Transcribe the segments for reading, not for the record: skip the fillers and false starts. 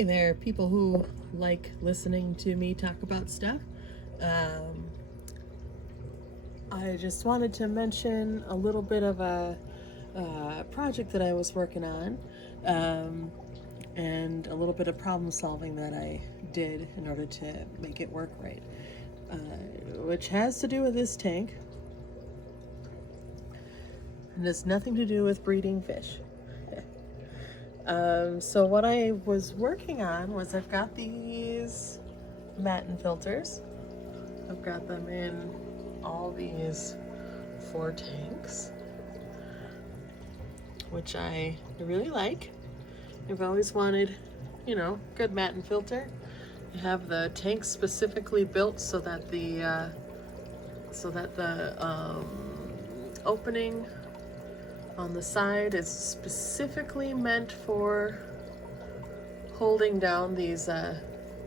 Hey there, people who like listening to me talk about stuff. I just wanted to mention a little bit of a project that I was working on, and a little bit of problem solving that I did in order to make it work right, which has to do with this tank. And has nothing to do with breeding fish. So what I was working on was I've got these matten filters. I've got them in all these 4 tanks, which I really like. I've always wanted, good matten filter. I have the tank specifically built so that the opening on the side is specifically meant for holding down these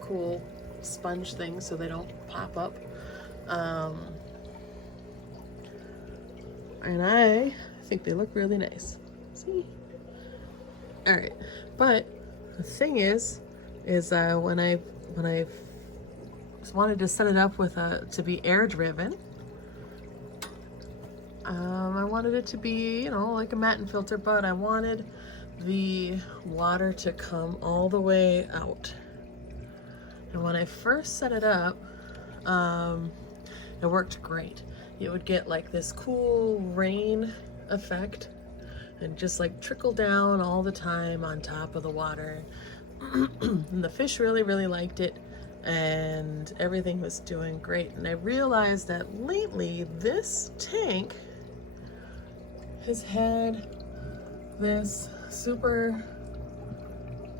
cool sponge things so they don't pop up. And I think they look really nice. See? All right, but the thing is when I wanted to set it up with to be air driven. I wanted it to be, like a matten filter, but I wanted the water to come all the way out. And when I first set it up, it worked great. It would get like this cool rain effect and just like trickle down all the time on top of the water. And the fish really, really liked it, and everything was doing great. And I realized that lately this tank has had this super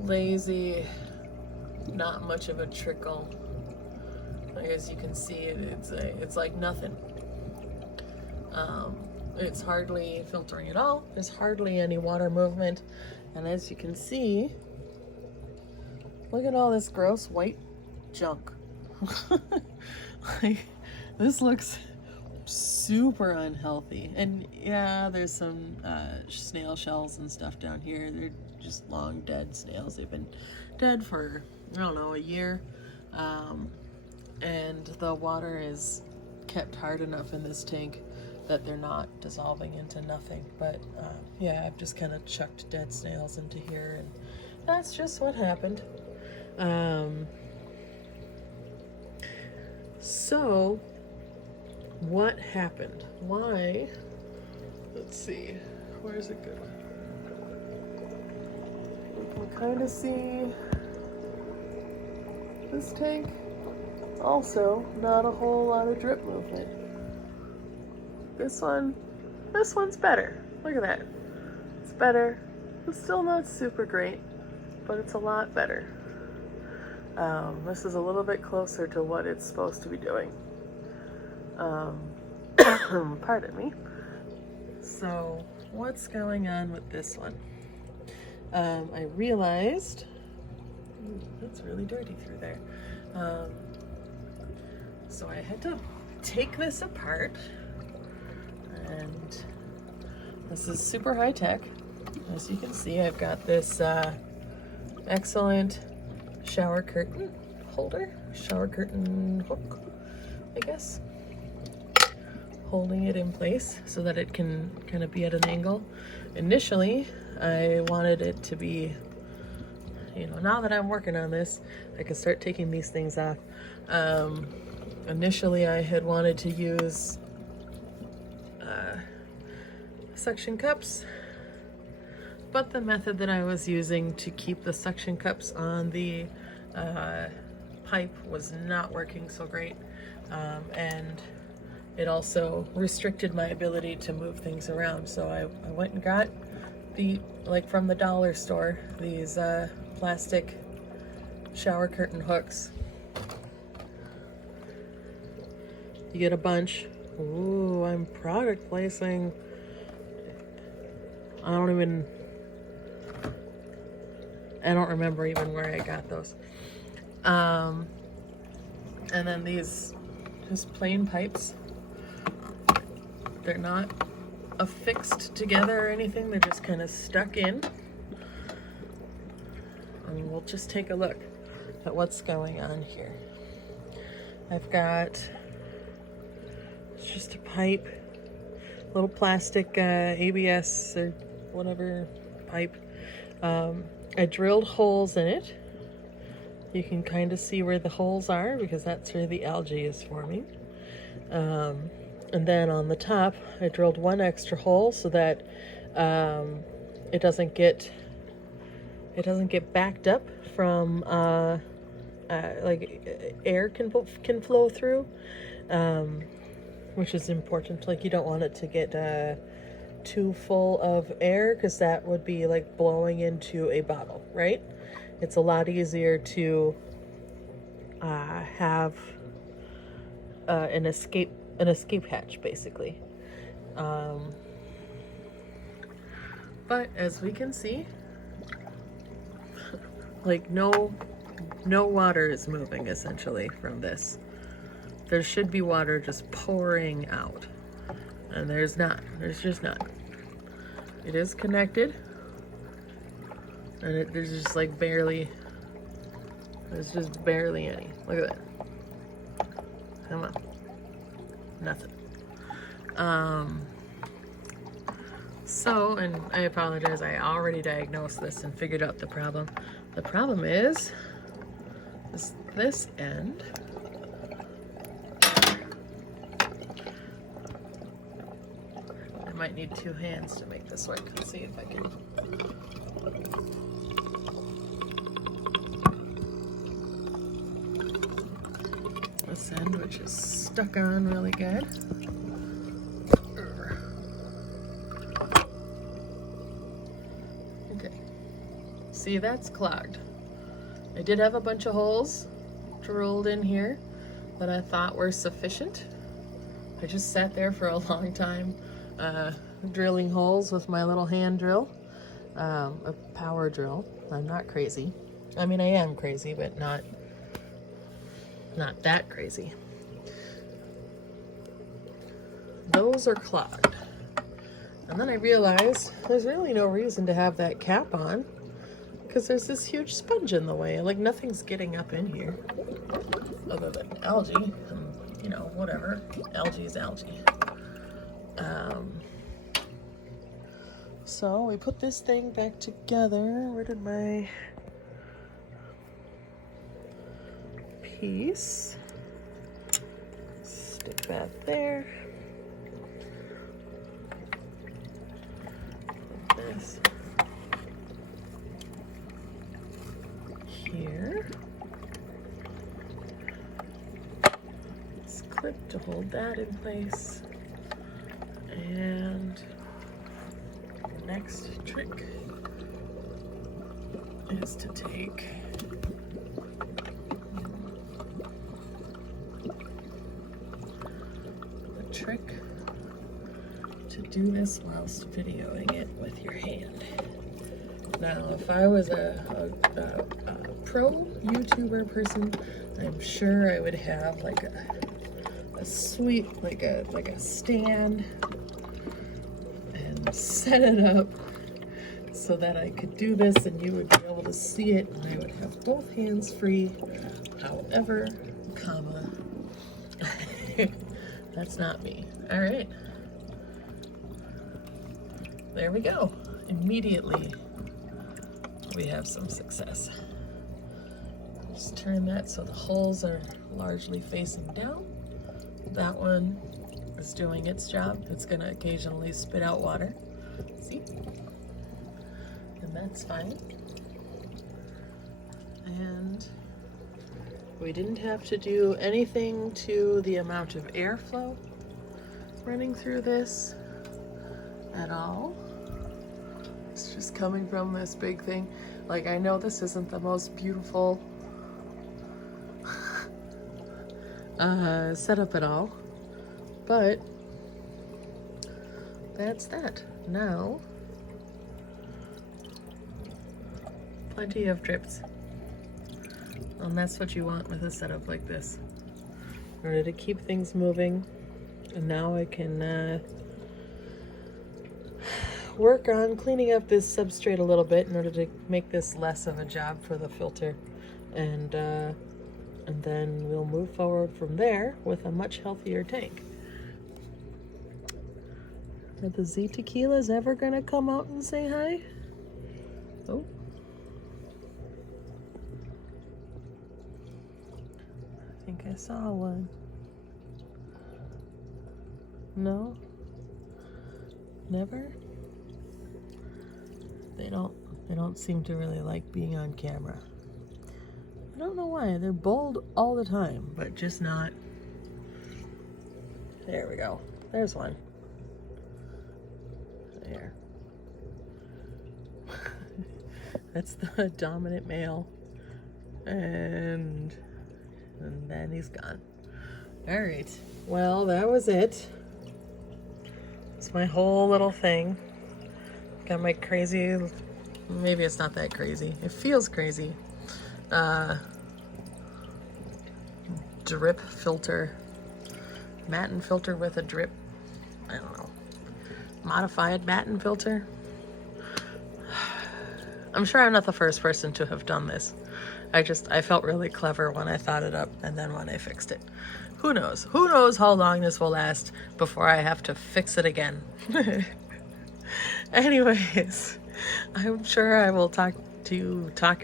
lazy, not much of a trickle. As you can see, it's like nothing. It's hardly filtering at all. There's hardly any water movement. And as you can see, look at all this gross white junk. Like, this looks super unhealthy. And yeah, there's some snail shells and stuff down here. They're just long dead snails. They've been dead for, I don't know, a year. And the water is kept hard enough in this tank that they're not dissolving into nothing. But yeah, I've just kind of chucked dead snails into here, and that's just what happened. So what happened? Why? Let's see. Where's it good? We can kind of see this tank. Also, not a whole lot of drip movement. This one's better. Look at that. It's better. It's still not super great, but it's a lot better. This is a little bit closer to what it's supposed to be doing. Pardon me. So, what's going on with this one? I realized, it's really dirty through there. So I had to take this apart, and this is super high tech. As you can see, I've got this excellent shower curtain holder, shower curtain hook, I guess, holding it in place so that it can kind of be at an angle. Initially, I wanted it to be, now that I'm working on this, I can start taking these things off. Initially, I had wanted to use suction cups, but the method that I was using to keep the suction cups on the pipe was not working so great, and it also restricted my ability to move things around. So I went and got from the dollar store, these plastic shower curtain hooks. You get a bunch. Ooh, I'm product placing. I don't remember even where I got those. And then these just plain pipes. They're not affixed together or anything. They're just kind of stuck in. and we'll just take a look at what's going on here. I've got, it's just a pipe, little plastic ABS or whatever pipe. I drilled holes in it. You can kind of see where the holes are because that's where the algae is forming. And then on the top, I drilled one extra hole so that it doesn't get backed up from like air can flow through, which is important. Like you don't want it to get too full of air because that would be like blowing into a bottle, right? It's a lot easier to have an escape hatch, basically. But as we can see, like no water is moving essentially from this. There should be water just pouring out, and there's just not. It is connected, and there's just like barely, there's just barely any. Look at that. Come on. Nothing. So, and I apologize, I already diagnosed this and figured out the problem. The problem is this end. I might need 2 hands to make this work. Let's see if I can. This end, which is stuck on really good. Okay. See, that's clogged. I did have a bunch of holes drilled in here that I thought were sufficient. I just sat there for a long time drilling holes with my little hand drill, a power drill. I'm not crazy. I mean, I am crazy, but not that crazy. Those are clogged. And then I realized there's really no reason to have that cap on because there's this huge sponge in the way. Like nothing's getting up in here other than algae. And, you know, whatever. Algae is algae. So we put this thing back together. Where did my piece? Stick that there. Put this here. This clip to hold that in place. And the next trick is to take trick to do this whilst videoing it with your hand. Now, if I was a pro YouTuber person, I'm sure I would have like a sweet, like a stand and set it up so that I could do this and you would be able to see it and I would have both hands free. However, comma, that's not me. All right. There we go. Immediately, we have some success. Just turn that so the holes are largely facing down. That one is doing its job. It's going to occasionally spit out water. See? And that's fine. And we didn't have to do anything to the amount of airflow running through this at all. It's just coming from this big thing. Like, I know this isn't the most beautiful setup at all, but that's that. Now, plenty of drips. And that's what you want with a setup like this, in order to keep things moving. And now I can work on cleaning up this substrate a little bit in order to make this less of a job for the filter, and then we'll move forward from there with a much healthier tank. Are the Z tequilas ever gonna come out and say hi? Oh. I think I saw one. No? Never? They don't seem to really like being on camera. I don't know why. They're bold all the time, but just not. There we go. There's one. There. That's the dominant male. And then he's gone. All right. Well, that was it. It's my whole little thing. Got my crazy, maybe it's not that crazy. It feels crazy. Drip filter. Matten filter with a drip. I don't know. Modified matten filter. I'm sure I'm not the first person to have done this. I felt really clever when I thought it up and then when I fixed it. Who knows? Who knows how long this will last before I have to fix it again. Anyways, I'm sure I will talk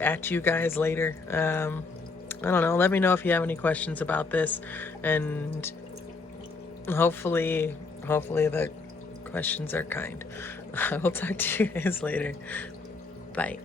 at you guys later. I don't know. Let me know if you have any questions about this, and hopefully the questions are kind. I will talk to you guys later. Bye.